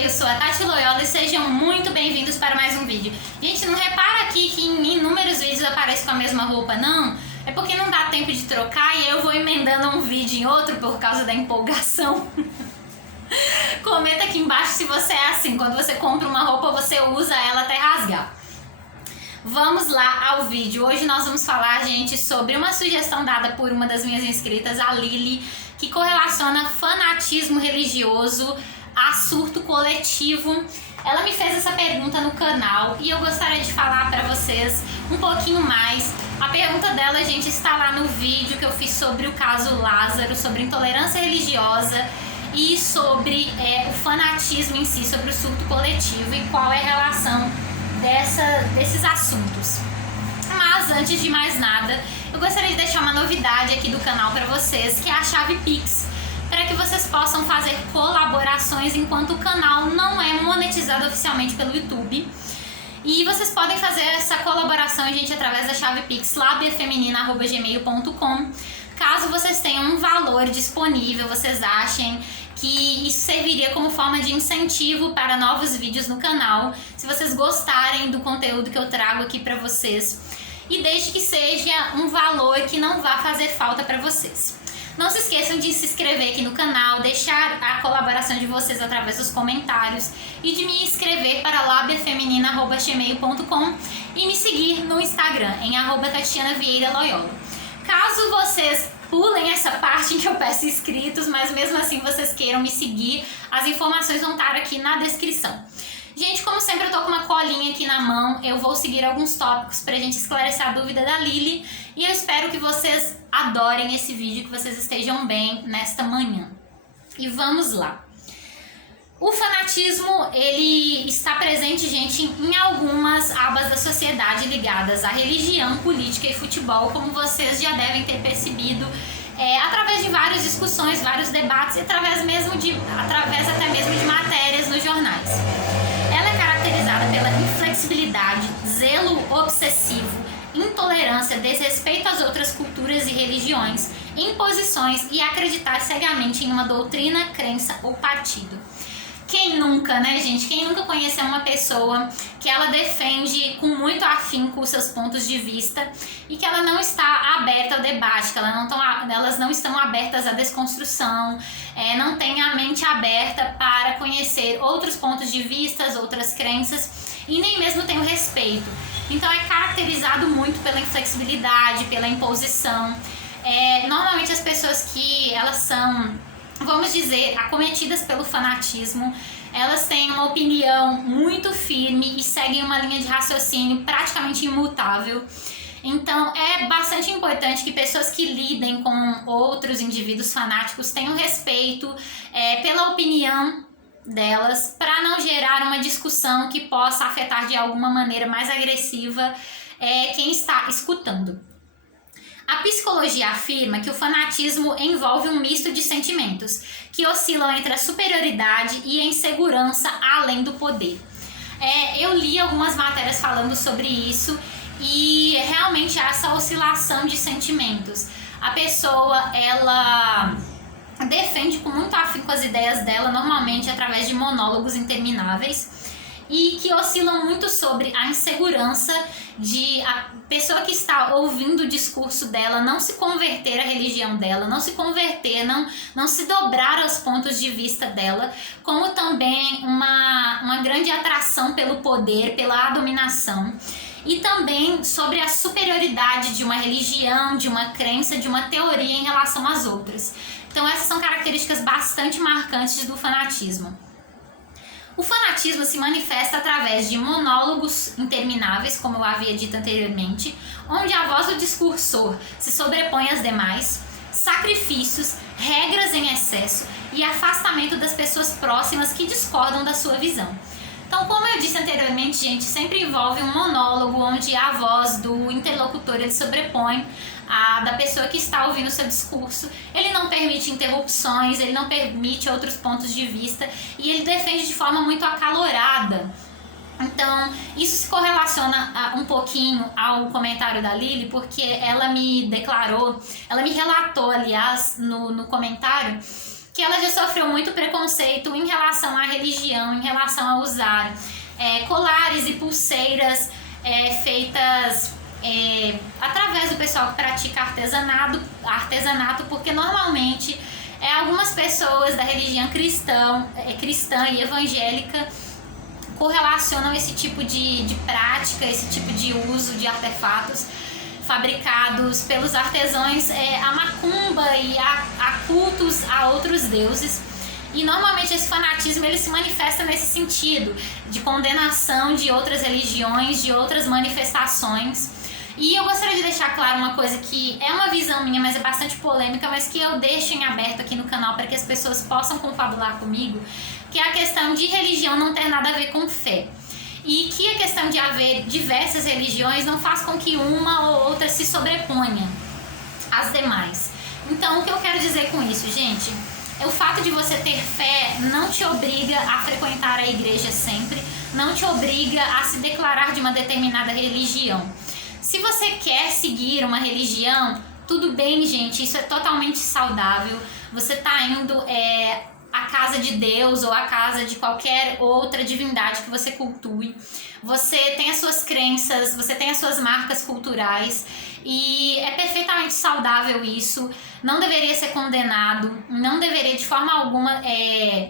Eu sou a Tati Loyola e sejam muito bem-vindos para mais um vídeo. Gente, não repara aqui que em inúmeros vídeos eu apareço com a mesma roupa, não? É porque não dá tempo de trocar e eu vou emendando um vídeo em outro por causa da empolgação. Comenta aqui embaixo se você é assim, quando você compra uma roupa você usa ela até rasgar. Vamos lá ao vídeo. Hoje nós vamos falar, gente, sobre uma sugestão dada por uma das minhas inscritas, a Lili, que correlaciona fanatismo religioso a surto coletivo. Ela me fez essa pergunta no canal e eu gostaria de falar para vocês um pouquinho mais. A pergunta dela, gente, está lá no vídeo que eu fiz sobre o caso Lázaro, sobre intolerância religiosa e sobre o fanatismo em si, sobre o surto coletivo e qual é a relação desses assuntos. Mas antes de mais nada, eu gostaria de deixar uma novidade aqui do canal para vocês, que é a chave Pix, para que vocês possam fazer colaborações enquanto o canal não é monetizado oficialmente pelo YouTube. E vocês podem fazer essa colaboração, gente, através da chave Pix labiafeminina@gmail.com. Caso vocês tenham um valor disponível, vocês achem que isso serviria como forma de incentivo para novos vídeos no canal, se vocês gostarem do conteúdo que eu trago aqui para vocês, e desde que seja um valor que não vá fazer falta para vocês. Não se esqueçam de se inscrever aqui no canal, deixar a colaboração de vocês através dos comentários e de me inscrever para labiafeminina@gmail.com e me seguir no Instagram em @TatianaVieiraLoyola. Caso vocês pulem essa parte em que eu peço inscritos, mas mesmo assim vocês queiram me seguir, as informações vão estar aqui na descrição. Gente, como sempre eu tô com uma colinha aqui na mão, eu vou seguir alguns tópicos pra gente esclarecer a dúvida da Lili e eu espero que vocês adorem esse vídeo, que vocês estejam bem nesta manhã. E vamos lá. O fanatismo, ele está presente, gente, em algumas abas da sociedade ligadas à religião, política e futebol, como vocês já devem ter percebido, através de várias discussões, vários debates e através até mesmo de matérias nos jornais. Ela é caracterizada pela inflexibilidade, zelo obsessivo, intolerância, desrespeito às outras culturas e religiões, imposições e acreditar cegamente em uma doutrina, crença ou partido. Quem nunca, né, gente? Quem nunca conheceu uma pessoa que ela defende com muito afinco os seus pontos de vista e que ela não está aberta ao debate, que elas não estão abertas à desconstrução, não tem a mente aberta para conhecer outros pontos de vista, outras crenças e nem mesmo tem o respeito. Então é caracterizado muito pela inflexibilidade, pela imposição. Normalmente as pessoas que elas são, vamos dizer, acometidas pelo fanatismo, elas têm uma opinião muito firme e seguem uma linha de raciocínio praticamente imutável. Então é bastante importante que pessoas que lidem com outros indivíduos fanáticos tenham respeito pela opinião delas, para não gerar uma discussão que possa afetar de alguma maneira mais agressiva quem está escutando. A psicologia afirma que o fanatismo envolve um misto de sentimentos que oscilam entre a superioridade e a insegurança além do poder. Eu li algumas matérias falando sobre isso e realmente há essa oscilação de sentimentos. A pessoa, ela defende com muito afinco as ideias dela, normalmente através de monólogos intermináveis, e que oscilam muito sobre a insegurança de a pessoa que está ouvindo o discurso dela não se converter à religião dela, não se converter, não se dobrar aos pontos de vista dela, como também uma grande atração pelo poder, pela dominação, e também sobre a superioridade de uma religião, de uma crença, de uma teoria em relação às outras. Então essas são características bastante marcantes do fanatismo. O fanatismo se manifesta através de monólogos intermináveis, como eu havia dito anteriormente, onde a voz do discursor se sobrepõe às demais, sacrifícios, regras em excesso e afastamento das pessoas próximas que discordam da sua visão. Então, como eu disse anteriormente, gente, sempre envolve um monólogo onde a voz do interlocutor ele sobrepõe a da pessoa que está ouvindo o seu discurso. Ele não permite interrupções, ele não permite outros pontos de vista e ele defende de forma muito acalorada. Então, isso se correlaciona um pouquinho ao comentário da Lili, porque ela me relatou, aliás, no comentário, que ela já sofreu muito preconceito em relação à religião em relação a usar colares e pulseiras feitas através do pessoal que pratica artesanato, porque normalmente algumas pessoas da religião cristã e evangélica correlacionam esse tipo de prática, esse tipo de uso de artefatos fabricados pelos artesãos a macumba e a cultos a outros deuses. E normalmente esse fanatismo ele se manifesta nesse sentido, de condenação de outras religiões, de outras manifestações. E eu gostaria de deixar claro uma coisa que é uma visão minha, mas é bastante polêmica, mas que eu deixo em aberto aqui no canal para que as pessoas possam confabular comigo, que é a questão de religião não ter nada a ver com fé. E que a questão de haver diversas religiões não faz com que uma ou outra se sobreponha às demais. Então, o que eu quero dizer com isso, gente, é o fato de você ter fé não te obriga a frequentar a igreja sempre, não te obriga a se declarar de uma determinada religião. Se você quer seguir uma religião, tudo bem, gente, isso é totalmente saudável. Você está indo à casa de Deus ou à casa de qualquer outra divindade que você cultue. Você tem as suas crenças, você tem as suas marcas culturais e é perfeitamente saudável isso. Não deveria ser condenado, não deveria de forma alguma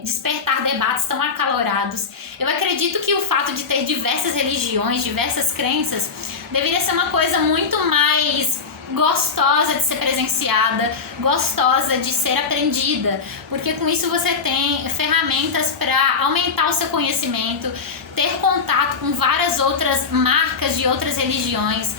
despertar debates tão acalorados. Eu acredito que o fato de ter diversas religiões, diversas crenças, deveria ser uma coisa muito mais gostosa de ser presenciada, gostosa de ser aprendida, porque com isso você tem ferramentas para aumentar o seu conhecimento, ter contato com várias outras marcas de outras religiões,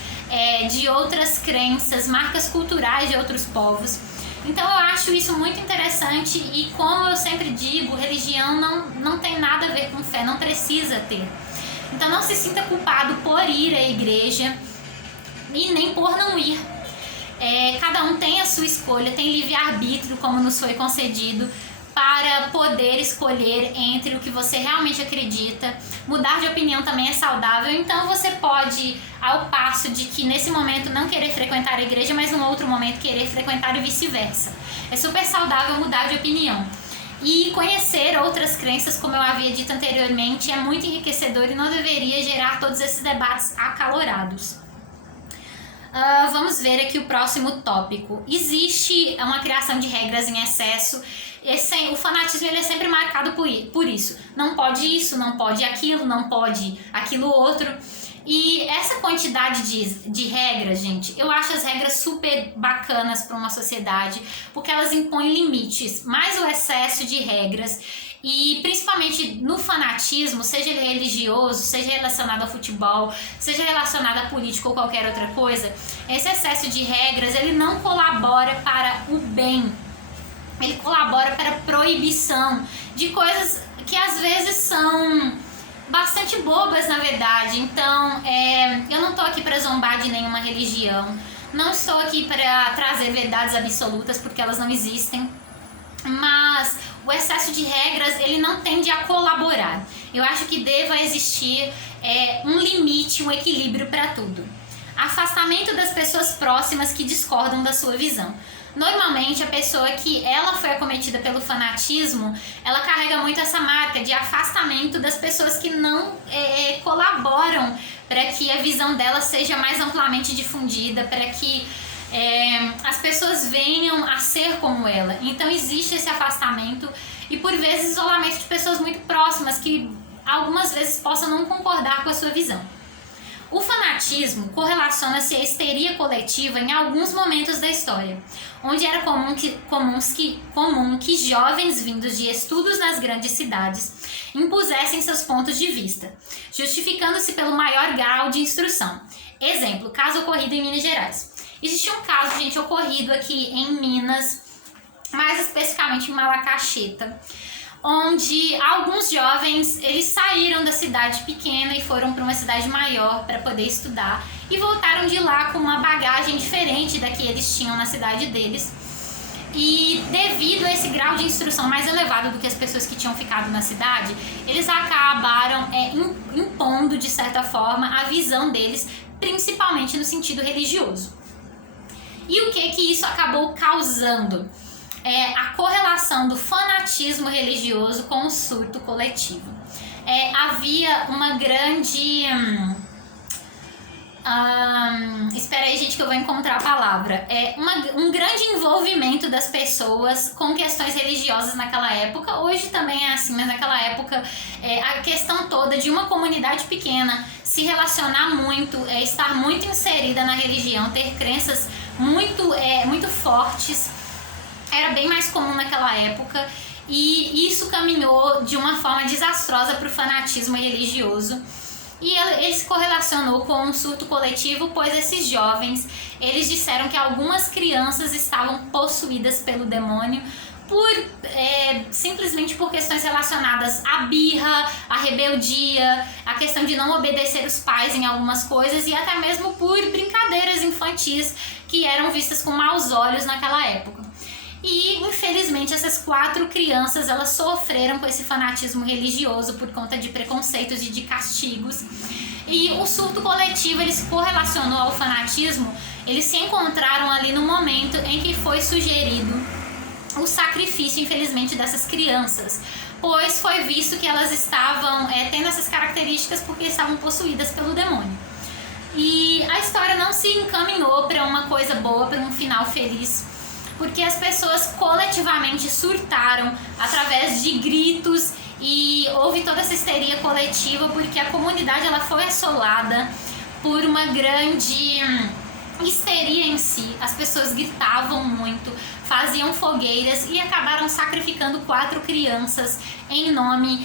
de outras crenças, marcas culturais de outros povos. Então eu acho isso muito interessante e, como eu sempre digo, religião não tem nada a ver com fé, não precisa ter. Então não se sinta culpado por ir à igreja e nem por não ir. Cada um tem a sua escolha, tem livre-arbítrio, como nos foi concedido, para poder escolher entre o que você realmente acredita. Mudar de opinião também é saudável, então você pode, ao passo de que nesse momento não querer frequentar a igreja, mas num outro momento querer frequentar e vice-versa. É super saudável mudar de opinião. E conhecer outras crenças, como eu havia dito anteriormente, é muito enriquecedor e não deveria gerar todos esses debates acalorados. Vamos ver aqui o próximo tópico. Existe uma criação de regras em excesso. O fanatismo ele é sempre marcado por isso. Não pode isso, não pode aquilo, não pode aquilo outro. E essa quantidade de regras, gente, eu acho as regras super bacanas para uma sociedade, porque elas impõem limites, mas o excesso de regras, e principalmente no fanatismo, seja ele religioso, seja relacionado ao futebol, seja relacionado a político ou qualquer outra coisa, esse excesso de regras, ele não colabora para o bem, ele colabora para a proibição de coisas que às vezes são bastante bobas, na verdade. Então, eu não estou aqui para zombar de nenhuma religião, não estou aqui para trazer verdades absolutas, porque elas não existem, mas o excesso de regras, ele não tende a colaborar. Eu acho que deva existir um limite, um equilíbrio para tudo. Afastamento das pessoas próximas que discordam da sua visão. Normalmente a pessoa que ela foi acometida pelo fanatismo, ela carrega muito essa marca de afastamento das pessoas que não colaboram para que a visão dela seja mais amplamente difundida, para que as pessoas venham a ser como ela. Então existe esse afastamento e por vezes isolamento de pessoas muito próximas que algumas vezes possam não concordar com a sua visão. O fanatismo correlaciona-se à histeria coletiva em alguns momentos da história, onde era comum que jovens vindos de estudos nas grandes cidades impusessem seus pontos de vista, justificando-se pelo maior grau de instrução. Exemplo, caso ocorrido em Minas Gerais. Existe um caso, gente, ocorrido aqui em Minas, mais especificamente em Malacacheta, onde alguns jovens, eles saíram da cidade pequena e foram para uma cidade maior para poder estudar e voltaram de lá com uma bagagem diferente da que eles tinham na cidade deles. E devido a esse grau de instrução mais elevado do que as pessoas que tinham ficado na cidade, eles acabaram impondo, de certa forma, a visão deles, principalmente no sentido religioso. E o que isso acabou causando? a correlação do fanatismo religioso com o surto coletivo. Havia uma grande... espera aí, gente, que eu vou encontrar a palavra. Um grande envolvimento das pessoas com questões religiosas naquela época. Hoje também é assim, mas naquela época a questão toda de uma comunidade pequena se relacionar muito, estar muito inserida na religião, ter crenças muito fortes, era bem mais comum naquela época. E isso caminhou de uma forma desastrosa para o fanatismo religioso. E ele se correlacionou com um surto coletivo, pois esses jovens, eles disseram que algumas crianças estavam possuídas pelo demônio simplesmente por questões relacionadas à birra, à rebeldia, à questão de não obedecer os pais em algumas coisas e até mesmo por brincadeiras infantis que eram vistas com maus olhos naquela época. E, infelizmente, essas 4 crianças, elas sofreram com esse fanatismo religioso por conta de preconceitos e de castigos. E o surto coletivo, ele se correlacionou ao fanatismo, eles se encontraram ali no momento em que foi sugerido o sacrifício, infelizmente, dessas crianças, pois foi visto que elas estavam tendo essas características porque estavam possuídas pelo demônio. E a história não se encaminhou para uma coisa boa, para um final feliz, porque as pessoas coletivamente surtaram através de gritos e houve toda essa histeria coletiva porque a comunidade ela foi assolada por uma grande histeria em si. As pessoas gritavam muito, faziam fogueiras e acabaram sacrificando 4 crianças em nome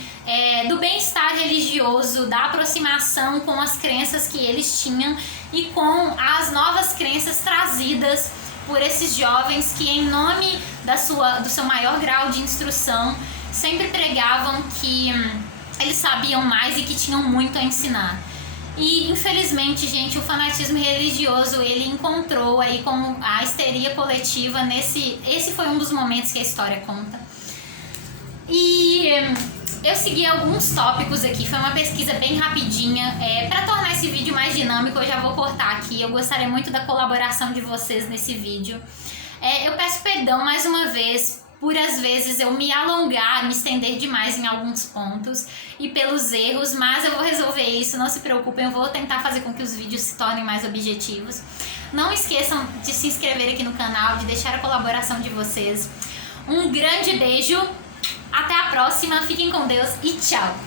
do bem-estar religioso, da aproximação com as crenças que eles tinham e com as novas crenças trazidas por esses jovens que, em nome do seu maior grau de instrução, sempre pregavam que eles sabiam mais e que tinham muito a ensinar. E, infelizmente, gente, o fanatismo religioso, ele encontrou aí com a histeria coletiva esse foi um dos momentos que a história conta. E eu segui alguns tópicos aqui, foi uma pesquisa bem rapidinha. Para tornar esse vídeo mais dinâmico, eu já vou cortar aqui. Eu gostaria muito da colaboração de vocês nesse vídeo. Eu peço perdão mais uma vez por às vezes eu me alongar, me estender demais em alguns pontos e pelos erros, mas eu vou resolver isso, não se preocupem, eu vou tentar fazer com que os vídeos se tornem mais objetivos. Não esqueçam de se inscrever aqui no canal, de deixar a colaboração de vocês. Um grande beijo, até a próxima, fiquem com Deus e tchau!